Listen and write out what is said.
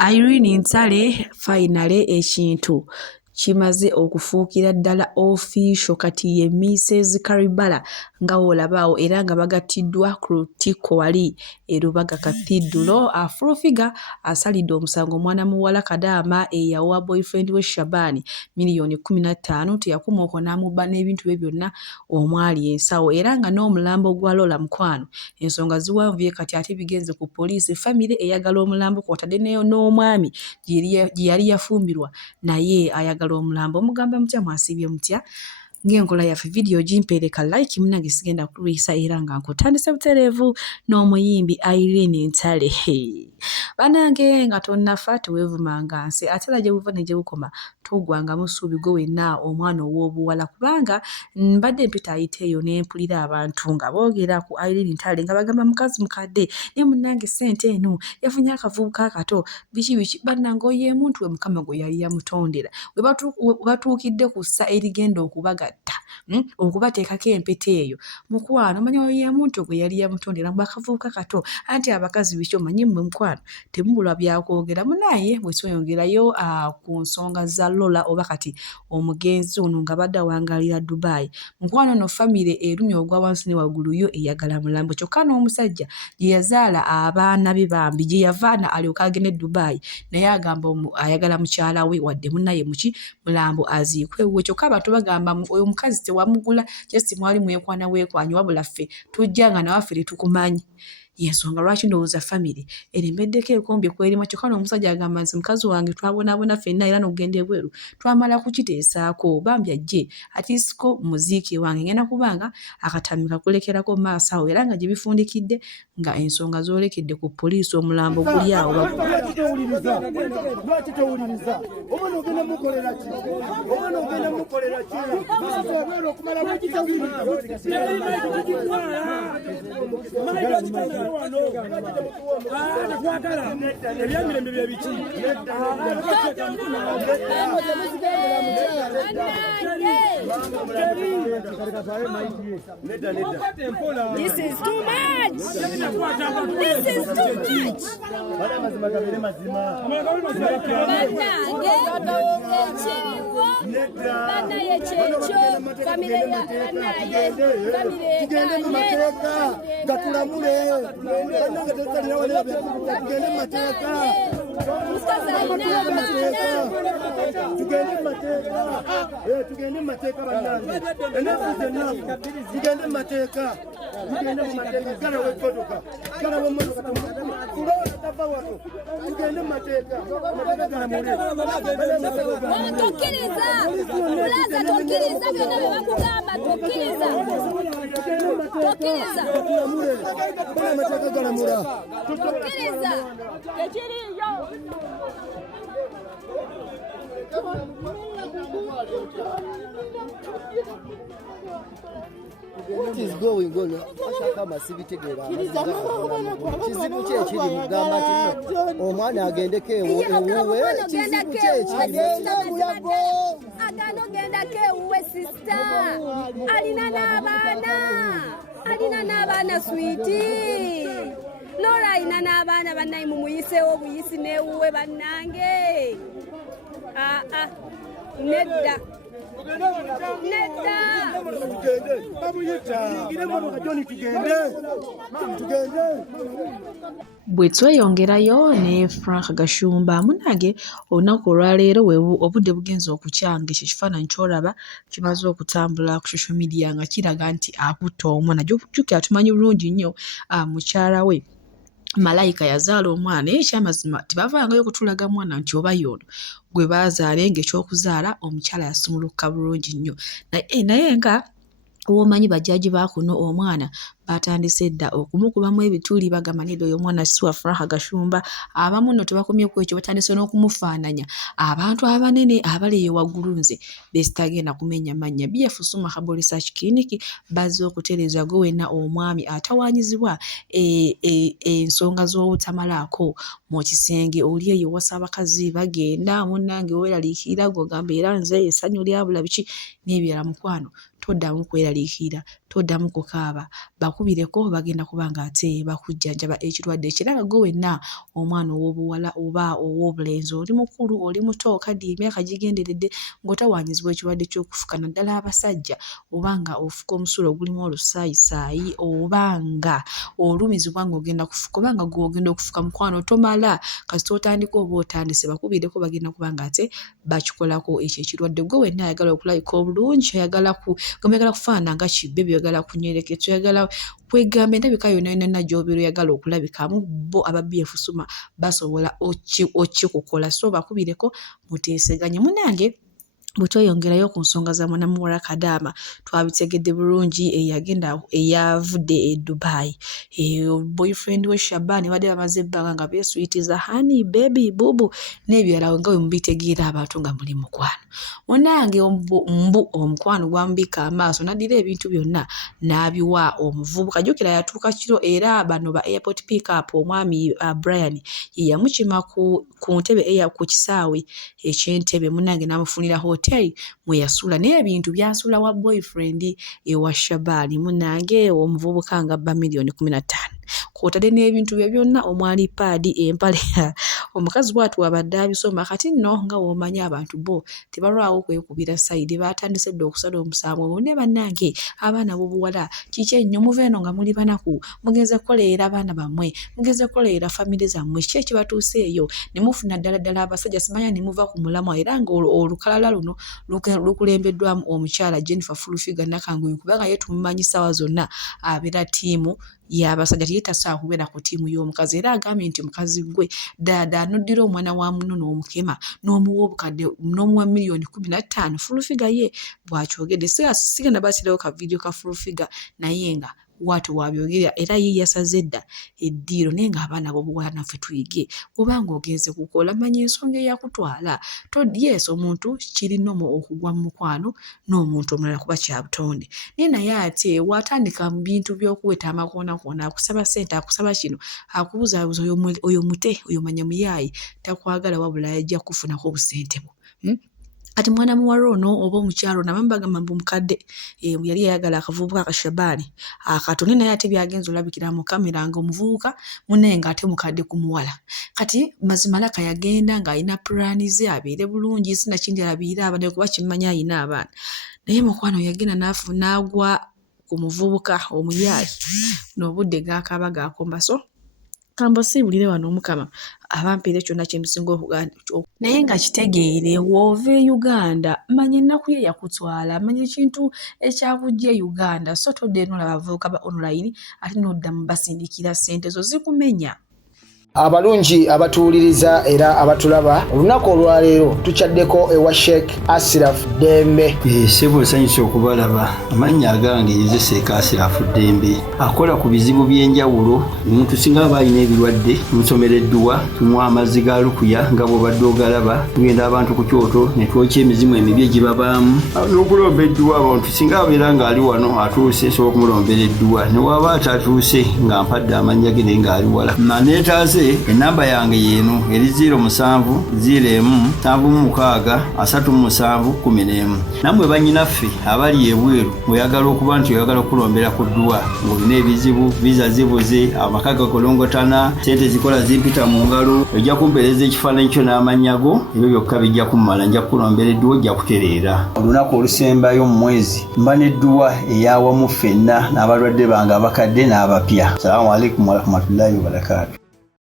Irene Ntale finally ekintu kimaze okufuukira ddala official kati ye Mrs. Karibala nga olabaawo era nga bagattiddwa ku lutikko wali Rubaga Cathedral. Full figure asalidde omusango omwana muwala Kadaama eyawa boyfriend we Shabani $15,000 teyakomaako n'amubba n'ebintu bye byonna omwali ensawo era nga n'omulambo gwa Lola Mukwano ensonga ziwanvuye kati ate bigenze ku poliisi. Famire eyagala omulambo kwotadde n'omwami gye yali yafumbirwa naye ayagala omulambo. Omugamba mutya mwasibye mutya ng'enkola yaffe video gimpeereka like munnange sigenda kulwisa era nga nkutandise butereevu n'omuyimbi Irene Ntale. Bannange nga tonnafa teweevumanga nsi ate era gye buva ne gye bukoma togwangamu ssuubi gwe wenna omwana ow'obuwala kubanga mbadde mpita ayita eyo ne mpulira abantu nga boogera ku Irene Ntale nga bagamba mukazi mukadde ne munnange ssente eno yafunye akavubuka akato biki bannange oyo ye muntu we Mukama gwe yali yamutondera we batuukidde ku ssa erigenda okubagatta okubateekako empeta eyo mukwano omanyi oyo ye muntu gwe yali yamutondera mu akavubuka kato anti abakazi biki omanyi mmwe mukwano temubulwa byakwogera munaye bwe tweyongerayo ku nsonga za Lola oba kati omugenzi ono nga badde awangalira Dubai. Mukwano no famire erumya ogwa wansi ne waggulu yo eyagala mulambo kyokka n'omusajja gye yazaala abaana be bambi gye yavaana alyoka agende Dubai naye agamba ayagala mukyala we wadde munaye muki mulambo aziikwe we kyokka abantu bagamba oyo mukazi tewamugula just mwali mwekwana weekwanyi wabula ffe tujja nga nawaffe tetukumanyi yensonga lwaki ndowooza famire eremeddeko enkombi kwerimu kyokka n'omusajja agamba nti mukazi wange twabonaabona ffenna era n'okugenda ebweru twamala kukiteesaako bambi ajje atiisiko muziiki wange ngenda kubanga akatami kakulekerako maaso awo era nga gye bifundikidde nga ensonga zoolekedde ku poliisi omulambo guli awo. Lwaki towuliriza omwana ogenda mukolera ki omwana ogenda mukolera ki okumala lwaki towuliriza ebyamirembe bye biki This is too much. This is too much. Tugende mu mateeka gatulamule tugende mu mateeka tugende mu mateeka bannange ennaku zonna tugende mu mateeka galawo emmotoka galawo emmotoka kulola tava wano tugende mu mateeka galamule Tokkiriza Plaza tokkiriza byonna bye bakugamba tokkiriza amateeka galamula tokkiriza ekiriyo What is going on? Kama sibitegeera kizibu ki ekiri mugamba kino omwana agendeko ewuwe kizibu ki ekiri agenda ogendako ewuwe sisita alina n'abaana switi Lola alina n'abaana bannaye mumuyiseewo obuyisi n'ewuwe bannange nedda bwe tweyongerayo ne Frank Gashumba munnange olunaku olwaleero obudde bugenze okukyanga ekyo kifaananyi ky'olaba kimaze okutambula ku social media nga kiraga nti akutta omwana jjukira tumanyi bulungi nnyo mukyala we Malayika yazaala omwana naye ekyamazima tebavaangayo kutulaga mwana nti oba yono gwe baazaale ng'ekyokuzaala omukyala yasumuluka bulungi nnyo naye nga owomanyi bajjaji baakuno omwana batandise dda okumukubamu ebituli bagamba nedda oyo omwana si wa Frank Gashumba abamu nno tebakomye ku ekyo batandise n'okumufaananya abantu abanene abali eyo waggulu nze besitagenda kumenya mannya BF Suma Herbal Research Clinic bazze okutereeza gwe wenna omwami atawaanyizibwa ensonga z'obutamalaako mu kisenge oli eyo wasa abakazi bagenda munnange weeraliikirira gwe ogamba era nze essanyu lyabula biki n'ebirala mukwano toddamu kweraliikirira toddamu kukaaba bakubireko bagenda kubanga ate bakujjanjaba ekirwadde ekiranga gwe wenna omwana ow'obuwala oba ow'obulenzi oli mukulu oli muto kadi emyaka gigenderedde ng'otawaanyizibwa ekirwadde ky'okufuka naddala abasajja obanga ofuka omusulo ogulimu olusaayisaayi obanga olumizibwa ng'ogenda kufuka obanga gw'ogenda okufuka mukwano tomala kasita otandika oba otandise bakubireko bagenda kubanga ate bakikolako ekyo ekirwadde gwe wenna ayagala okulabika obulungi ayagala kufaanana nga kibbe byagala kunyereketso yagala kwegamba endabika yonna gy'obeera oyagala okulabikamu bo aba BF Suma basobola okikukola so bakubireko muteeseganye munnange bwetweyongerayo ku nsonga za mwanamuwala Kadaama twabitegedde bulungi eyavudde e Dubai boyfriend we Shaban badde bamaze ebbanga nga beesuyitiza honey baby bubu n'ebirala nga bwe mubitegeera abantu nga muli mukwano munnange omukwano gwamubika amaaso naddira ebintu byonna n'abiwa omuvubuka jjukira yatuuka kiro era bano ba airport pick up omwami Brian ye yamukima ku ntebe ku kisaawe eky'entebe munnange n'amufunira hoteli mwe yasuula naye ebintu byasuula wa boyfriend ewa Shabani munnange omuvubuka nga bba $15,000,000 kw'otadde n'ebintu bye byonna omwali paadi empale omukazi bw'atu abadde abisoma kati nno nga w'omanyi abantu bo tebalwawo kwekubira sayidi baatandise dda okusala omusango bonna bannange abaana b'obuwala kiki ennyo muva eno nga muli banaku mugenze kukolerera abaana bammwe mugenze kukolerera famire zammwe kiki ekibatuuseeyo ne mufuna ddala abasajja simanya ne muva ku mulamwa era nga olukalala luno lukulembeddwamu omukyala Jennifer Fulufiga Nakanguyu kubanga ye tumumanyi ssaawa zonna abeera ttiimu y'abasajja teyetasobola kubeera ku ttiimu y'omukazi era agambye nti mukazi gwe ddaada anoddira omwana wa muno n'omukema n'omuwa obukadde n'omuwa $15,000,000 Fulufiga ye bw'akyogedde sigenda basirawo ka vidiyo ka Fulufiga naye nga watu wabyogera era ye yasaze dda eddiiro naye ng'abaana b'obuwala naffe tuyige obanga ogenze kukola manya ensonga eyakutwala yes omuntu kirinomo okugwa mu mukwano n'omuntu omulala kuba kya butonde naye ate watandika mu bintu by'okuweta amakoonakona akusaba ssente akusaba kino akubuzabuza oyo mute oyo manya muyaayi takwagala wabula yajja kufunako obusente bwo ati mwana muwala ono oba omukyalo nabambagamba mbu mukadde yali yayagala akavubuka akashabani akatone naye ate byagenza olabikira mu kamera nga omuvubuka munaye ng'ate mukadde ku muwala kati mazimalaka yagenda ng'alina pulaani ze abeere bulungi sinakindi alabirira abaana kuba kimmanya alina abaana naye mukwano yagenda n'agwa ku muvubuka omuyaayi n'obudde gaakaaba gaakomba so kambasiibulire wano omukama abampeera kyonna kyemusinga okuganda naye nga kitegeere woova e Uganda manya ennaku ye yakutwala manya ekintu ekyakujja e Uganda so todde n'olaba abavubuka ba online ate n'oddamu basindikira ssente zo zikumenya abalungi abatuwuliriza era abatulaba olunaku olwaleero tukyaddeko ewa Sheikh Ashraf Dembe sebo sanyusa okubalaba amannya agange Sheikh Ashraf Dembe akola ku bizibu by'enjawulo omuntu singa aba alina ebirwadde musomereddwa tunywa amazzi ga lukuya nga bw'obadde ogalaba tugenda abantu ku kyoto ne twokya emizimu emibi egibabaamu n'okulomba edduwa abantu singa abeera ng'ali wano atuuse sobola okumulombera edduwa ne waba atatuuse nga mpadde amannya ge naye ng'ali wala maneetaase enamba yange yeno eri 0707363711 namwe banyinaffe abali ebweru oyagala okuba nti oyagala okulombera ku dduwa ng'olina ebizibu viza zibuze amaka gakolongotana sente zikola zimpita mu ngalo ojja kumpeereza ekifaananyi kyo n'amanyago ebyo byokka bijja kummala nja kukulombera edduwa ojja kutereera olunaku olusembayo mu mwezi mba n'edduwa eyawamu ffenna n'abalwadde bange abakadde n'abapya salaamu alaikum warahmatullahi wabarakatu